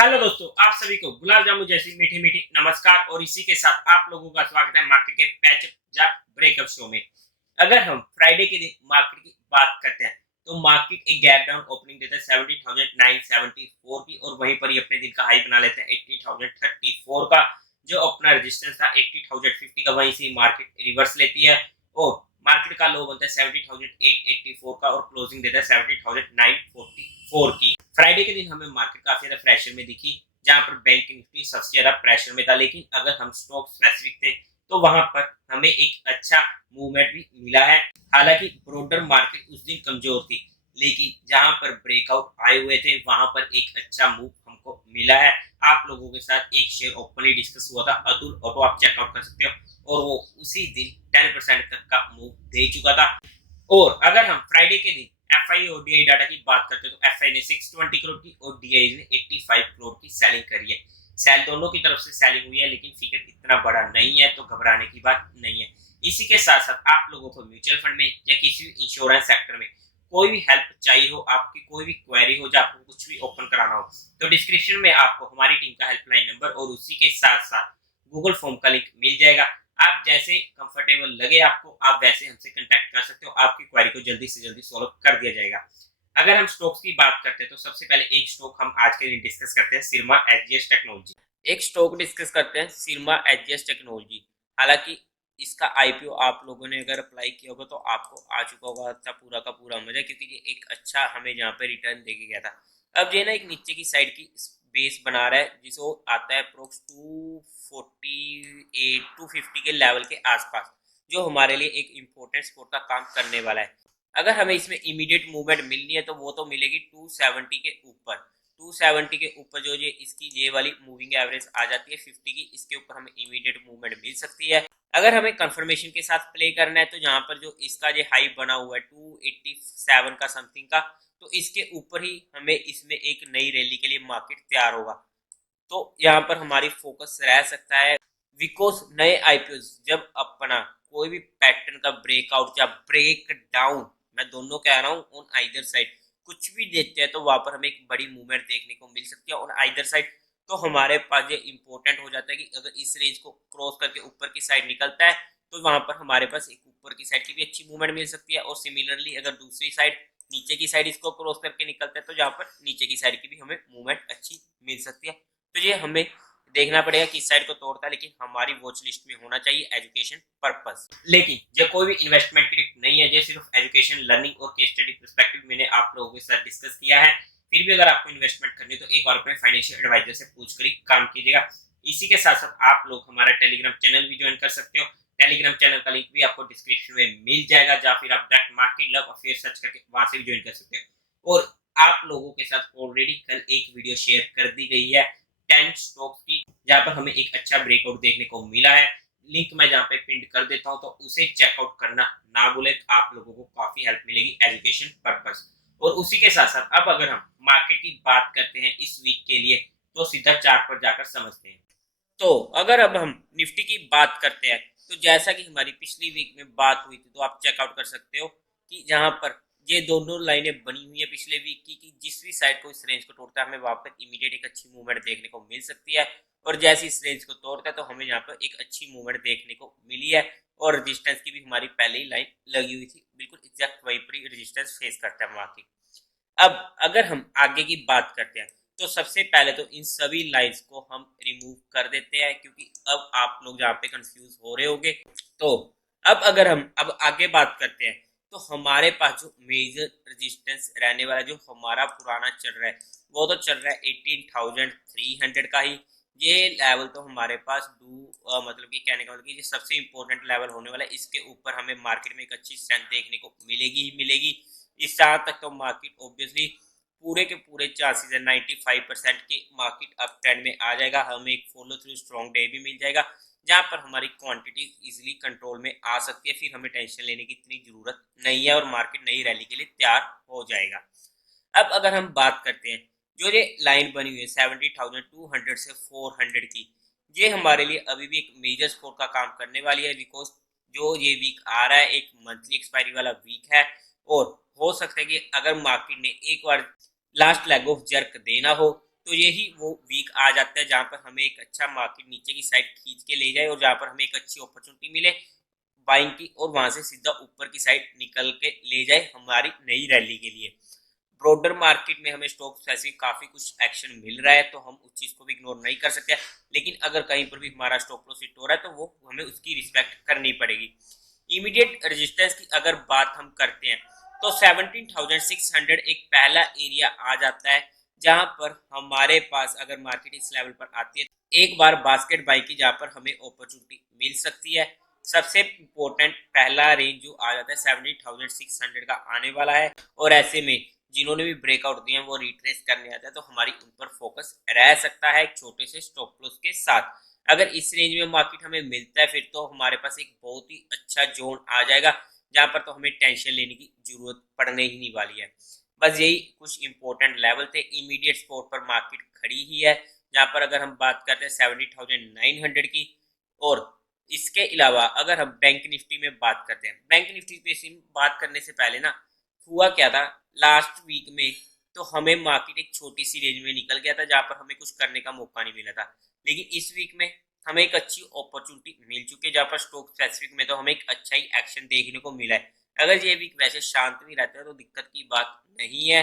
Hello दोस्तों, आप सभी को गुलाब जामुन जैसी मीठी मीठी नमस्कार। और इसी के साथ आप लोगों का स्वागत है मार्केट के पैचअप या ब्रेकअप शो में। अगर हम फ्राइडे के दिन मार्केट की बात करते हैं तो मार्केट एक गैप डाउन ओपनिंग देता है 70,974 की, और वहीं पर ही अपने दिन का हाई बना लेते हैं 80,034 का। जो अपना रेजिस्टेंस था 80,050 का, वहीं से मार्केट रिवर्स लेती है और मार्केट का लो बनता है 70,884 का और क्लोजिंग देता है 70,944 की। फ्राइडे के दिन हमें मार्केट काफी ज्यादा प्रेशर में दिखी, जहां पर बैंक निफ्टी सबसे ज्यादा प्रेशर में था। लेकिन अगर हम स्टॉक स्पेसिफिक थे तो वहां पर हमें एक अच्छा मूवमेंट भी मिला है। हालांकि ब्रोडर मार्केट उस दिन कमजोर थी, लेकिन जहां पर ब्रेकआउट आए हुए थे वहां पर एक अच्छा मूव हमको मिला है। आप लोगों के साथ एक शेयर ओपनली डिस्कस हुआ था, अतुल ऑटो, आप चेकआउट कर सकते हो, और वो उसी दिन 10% तक का मूव दे चुका था। और अगर हम फ्राइडे के दिन एफआई और डीआई डाटा की बात करते हैं तो एफआई ने 620 करोड़ की और डीआई ने 85 करोड़ की सेलिंग करी है। सेल दोनों की तरफ से सेलिंग हुई है, लेकिन फिगर इतना बड़ा नहीं है तो घबराने की बात नहीं है। इसी के साथ साथ आप लोगों को म्यूचुअल फंड में या किसी भी इंश्योरेंस सेक्टर में कोई भी हेल्प चाहिए हो, आपकी कोई भी क्वेरी हो, या आपको कुछ भी ओपन कराना हो, तो डिस्क्रिप्शन में आपको हमारी टीम का हेल्पलाइन नंबर और उसी के साथ साथ गूगल फॉर्म का लिंक मिल जाएगा। आप जैसे कंफर्टेबल लगे आपको, आप वैसे हमसे कांटेक्ट कर सकते हो, आपकी क्वेरी को जल्दी से जल्दी सॉल्व कर दिया जाएगा। अगर हम स्टॉक्स की बात करते हैं तो सबसे पहले एक स्टॉक हम आज के दिन डिस्कस करते हैं, सिरमा एचजीएस टेक्नोलॉजी। एक स्टॉक डिस्कस करते हैं, सिरमा एचजीएस टेक्नोलॉजी। हालांकि इसका आईपीओ आप लोगों ने अगर अप्लाई किया होगा तो आपको आ चुका होगा अच्छा पूरा का पूरा मजा, क्योंकि ये एक अच्छा हमें यहाँ पे रिटर्न देके गया था। अब ये ना एक नीचे की साइड की बेस बना रहा है, जिसको आता है अप्रोक्स 250 के लेवल के आसपास, जो हमारे लिए एक इम्पोर्टेंट सपोर्ट का काम करने वाला है। अगर हमें इसमें इमीडिएट मूवमेंट मिलनी है तो वो तो मिलेगी 270 के ऊपर। 270 के ऊपर जो ये इसकी ये वाली मूविंग एवरेज आ जाती है 50 की, इसके ऊपर हमें इमीडिएट मूवमेंट मिल सकती है। अगर हमें कंफर्मेशन के साथ प्ले करना है तो यहाँ पर जो इसका ये हाई बना हुआ है 287 का समथिंग का, तो इसके ऊपर ही हमें इसमें एक नई रैली के लिए मार्केट तैयार होगा। तो यहाँ पर हमारी फोकस रह सकता है, बिकॉज नए आईपीओ जब अपना कोई भी पैटर्न का ब्रेकआउट या ब्रेक डाउन, मैं दोनों कह रहा हूँ, ऑन आइदर साइड कुछ भी देखते हैं तो वहां पर हमें एक बड़ी मूवमेंट देखने को मिल सकती है ऑन आइदर साइड। तो हमारे पास ये इंपॉर्टेंट हो जाता है कि अगर इस रेंज को क्रॉस करके ऊपर की साइड निकलता है तो वहां पर हमारे पास एक ऊपर की साइड की भी अच्छी मूवमेंट मिल सकती है, और सिमिलरली अगर दूसरी साइड नीचे की साइड इसको क्रॉस करके निकलता है तो जहाँ पर नीचे की साइड की भी हमें मूवमेंट अच्छी मिल सकती है। तो ये हमें देखना पड़ेगा किस साइड को तोड़ता है, लेकिन हमारी वॉच लिस्ट में होना चाहिए एजुकेशन पर्पस। लेकिन ये कोई भी इन्वेस्टमेंट की नहीं है, ये सिर्फ एजुकेशन, लर्निंग और केस स्टडी पर्सपेक्टिव मैंने आप लोगों के साथ डिस्कस किया है। फिर भी अगर आपको इन्वेस्टमेंट करनी है तो एक और अपने फाइनेंशियल एडवाइजर से पूछकर ही काम कीजिएगा। इसी के साथ साथ आप लोग हमारा टेलीग्राम चैनल भी ज्वाइन कर सकते हो। टेलीग्राम चैनल का लिंक भी आपको डिस्क्रिप्शन में मिल जाएगा, या फिर आप direct market love affair search करके वहां से भी ज्वाइन कर सकते हो। और आप लोगों के साथ ऑलरेडी कल एक वीडियो शेयर कर दी गई है 10 स्टॉक्स की, जहां पर हमें एक अच्छा ब्रेकआउट देखने को मिला है। लिंक मैं जहां पे पिन कर देता हूं तो उसे चेकआउट करना ना भूले, तो आप लोगों को काफी हेल्प मिलेगी एजुकेशन पर्पस। और उसी के साथ साथ अब अगर हम मार्केट की बात करते हैं इस वीक के लिए, तो सीधा चार्ट पर जाकर समझते हैं। तो अगर अब हम निफ्टी की बात करते हैं तो जैसा कि हमारी पिछली वीक में बात हुई थी, तो आप चेकआउट कर सकते हो कि जहां पर ये दोनों लाइनें बनी हुई है पिछले वीक की, कि जिस भी साइड को इस रेंज को तोड़ता है हमें वहां पर इमीडिएट एक अच्छी मूवमेंट देखने को मिल सकती है, और जैसे इस रेंज को तोड़ता है तो हमें यहाँ पर एक अच्छी मूवमेंट देखने को मिली है। और रेजिस्टेंस की भी हमारी पहले ही लाइन लगी हुई थी, बिल्कुल एग्जैक्ट वहीं पर ही रेजिस्टेंस फेस करता है मार्केट। अब अगर हम आगे की बात करते हैं तो सबसे पहले तो इन सभी लाइंस को हम रिमूव कर देते हैं, क्योंकि अब आप लोग जहाँ पे कंफ्यूज हो रहे होंगे। तो अब अगर हम अब आगे बात करते हैं तो हमारे पास जो मेजर रेजिस्टेंस रहने वाला, जो हमारा पुराना चल रहा है, वो तो चल रहा है 18,300 का ही। ये लेवल तो हमारे पास मतलब कि कहने का मतलब कि ये सबसे इंपॉर्टेंट लेवल होने वाला है। इसके ऊपर हमें मार्केट में एक अच्छी स्ट्रेंथ देखने को मिलेगी ही मिलेगी। इस जहाँ तक तो मार्केट ऑब्वियसली पूरे के पूरे चांसेस है 95% की मार्केट अप ट्रेंड में आ जाएगा। हमें एक फॉलो थ्रू स्ट्रॉन्ग डे भी मिल जाएगा, जहाँ पर हमारी क्वांटिटी इजीली कंट्रोल में आ सकती है। फिर हमें टेंशन लेने की इतनी जरूरत नहीं है और मार्केट नई रैली के लिए तैयार हो जाएगा। अब अगर हम बात करते हैं, जो ये लाइन बनी हुई है 70,200 से 400 की, ये हमारे लिए अभी भी एक मेजर सपोर्ट का काम करने वाली है, बिकॉज जो ये वीक आ रहा है एक मंथली एक्सपायरी वाला वीक है, और हो सकता है कि अगर मार्केट ने एक बार लास्ट लेग ऑफ जर्क देना हो तो यही वो वीक आ जाता है जहां पर हमें एक अच्छा मार्केट नीचे की साइड खींच के ले जाए और जहां पर हमें एक अच्छी अपॉर्चुनिटी मिले बाइंग की और वहां से सीधा ऊपर की साइड निकल के ले जाए हमारी नई रैली के लिए। ब्रॉडर मार्केट में हमें स्टॉक ऐसे काफी कुछ एक्शन मिल रहा है तो हम उस चीज को भी इग्नोर नहीं कर सकते, लेकिन अगर कहीं पर भी हमारा स्टॉप लॉस हिट हो रहा है तो वो हमें उसकी रिस्पेक्ट करनी पड़ेगी। इमीडिएट रेजिस्टेंस की अगर बात हम करते हैं तो 17,600 एक पहला एरिया आ जाता है जहां पर हमारे पास अगर मार्केट इस लेवल पर आती है एक बार बास्केट बाई की जहां पर हमें अपॉर्चुनिटी मिल सकती है। सबसे इम्पोर्टेंट पहला रेंज जो आ जाता है 17,600 का आने वाला है और ऐसे में जिन्होंने भी ब्रेकआउट दिए हैं वो रिट्रेस करने आता है तो हमारी उन पर फोकस रह सकता है एक छोटे से स्टॉप लॉस के साथ। अगर इस रेंज में मार्केट हमें मिलता है फिर तो हमारे पास एक बहुत ही अच्छा जोन आ जाएगा जहां पर तो हमें टेंशन लेने की जरूरत पड़ने ही नहीं वाली है। बस यही कुछ इंपॉर्टेंट लेवल थे। इमीडिएट स्पोर्ट पर मार्केट खड़ी ही है जहां पर अगर हम बात करते हैं 70,900 की। और इसके अलावा अगर हम बैंक निफ्टी में बात करते हैं, बैंक निफ्टी पे बात करने से पहले ना हुआ क्या था लास्ट वीक में, तो हमें मार्केट एक छोटी सी रेंज में निकल गया था जहां पर हमें कुछ करने का मौका नहीं मिला था, लेकिन इस वीक में हमें एक अच्छी अपॉर्चुनिटी मिल चुकी है जहां पर स्टॉक स्पेसिफिक में तो हमें एक अच्छा ही एक्शन देखने को मिला है। अगर ये वीक वैसे शांत भी रहता है तो दिक्कत की बात नहीं है।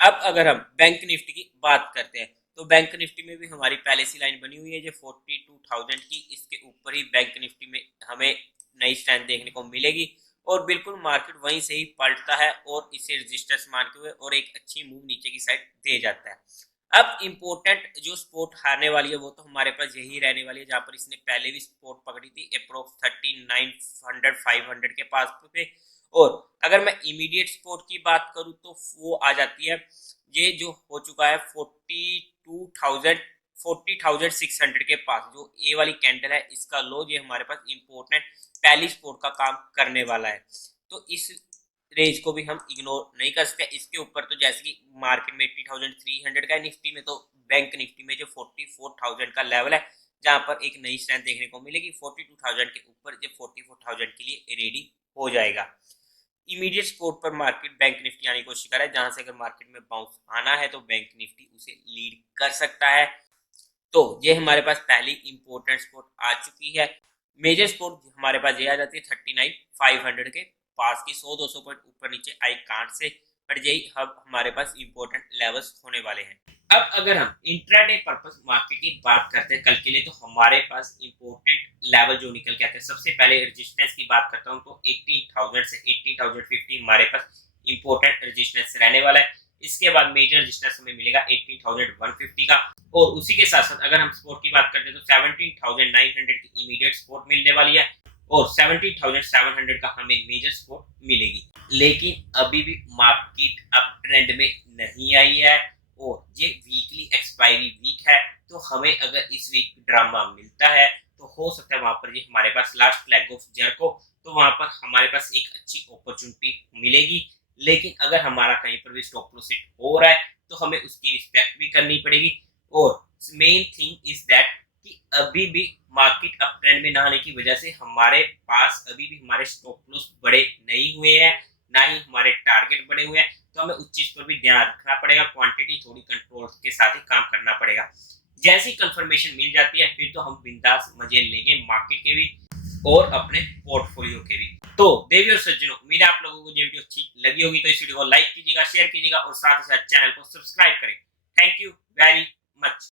अब अगर हम बैंक निफ्टी की बात करते हैं तो बैंक निफ्टी में भी हमारी पहले सी लाइन बनी हुई है जो 42,000 की, इसके ऊपर ही बैंक निफ्टी में हमें नई स्ट्रेंथ देखने को मिलेगी और बिल्कुल मार्केट वहीं से ही पलटता है और इसे रजिस्टर्स मानते हुए और एक अच्छी मूव नीचे की साइड दे जाता है। अब इम्पोर्टेंट जो स्पोर्ट हारने वाली है वो तो हमारे पास यही रहने वाली है जहां पर इसने पहले भी स्पोर्ट पकड़ी थी अप्रोक्स 3900 500 के पास पे। और अगर मैं इमीडिएट स्पोर्ट की बात करूं तो वो आ जाती है ये जो हो चुका है 40,600 के पास, जो ए वाली कैंडल है इसका लो ये हमारे पास इम्पोर्टेंट पहली स्पोर्ट का काम करने वाला है। तो इस रेंज को भी हम इग्नोर नहीं कर सकते। इसके ऊपर तो जैसे कि मार्केट में 80,300 का है, निफ्टी में तो बैंक निफ्टी में जो 44,000 का लेवल है जहां पर एक नई स्ट्रेंथ देखने को मिलेगी। 42,000 के ऊपर जो 44,000 के लिए रेडी हो जाएगा। इमीडिएट स्पोर्ट पर मार्केट बैंक निफ्टी आने की कोशिश कर रहा है जहां से अगर मार्केट में बाउंस आना है तो बैंक निफ्टी उसे लीड कर सकता है। तो ये हमारे पास पहली इंपॉर्टेंट स्पोर्ट आ चुकी है। मेजर स्पोर्ट हमारे पास ये आ जाती है 39,500 के पास की, 100-200 पॉइंट ऊपर नीचे आई कांट से, पर यही अब हमारे पास इंपॉर्टेंट लेवल्स होने वाले हैं। अब अगर हम इंट्राडे पर्पस मार्केट की बात करते हैं कल के लिए तो हमारे पास इंपॉर्टेंट लेवल जो निकल के आते हैं, सबसे पहले रेजिस्टेंस की बात करता हूं तो 18,000 से 18,050 हमारे पास इंपॉर्टेंट रेजिस्टेंस रहने वाला है। इसके बाद मेजर रेजिस्टेंस हमें मिलेगा 18,150 का और उसी के साथ साथ अगर हम स्पोर्ट की बात करते हैं तो 17,900 की इमीडिएट स्पोर्ट मिलने वाली है और 17,700 का हमें मेजर स्पोर्ट मिलेगी। लेकिन अभी भी मार्केट अप ट्रेंड में नहीं आई है और ये वीकली एक्सपायरी वीक है, तो हमें अगर इस वीक ड्रामा मिलता है तो हो सकता है वहां पर ये हमारे पास लास्ट लेग ऑफ जेरिको, तो वहां पर हमारे पास एक अच्छी अपॉर्चुनिटी मिलेगी। लेकिन अगर हमारा कहीं पर भी स्टॉप लॉस हिट हो रहा है तो हमें उसकी रिस्पेक्ट भी करनी पड़ेगी। और मेन थिंग इज दैट कि अभी भी मार्केट अप ट्रेंड में ना आने की वजह से हमारे पास अभी भी हमारे स्टॉप लॉस बड़े नहीं हुए हैं, ना ही हमारे टारगेट बड़े हुए हैं, तो हमें उस चीज पर भी ध्यान रखना पड़ेगा। क्वांटिटी थोड़ी कंट्रोल के साथ ही काम करना पड़ेगा। जैसी कंफर्मेशन मिल जाती है फिर तो हम बिंदास मजे लेंगे मार्केट के भी और अपने पोर्टफोलियो के भी। तो देवी और सज्जनों, उम्मीद है आप लोगों को ये वीडियो अच्छी लगी होगी, तो इस वीडियो को लाइक कीजिएगा, शेयर कीजिएगा और साथ ही साथ चैनल को सब्सक्राइब करें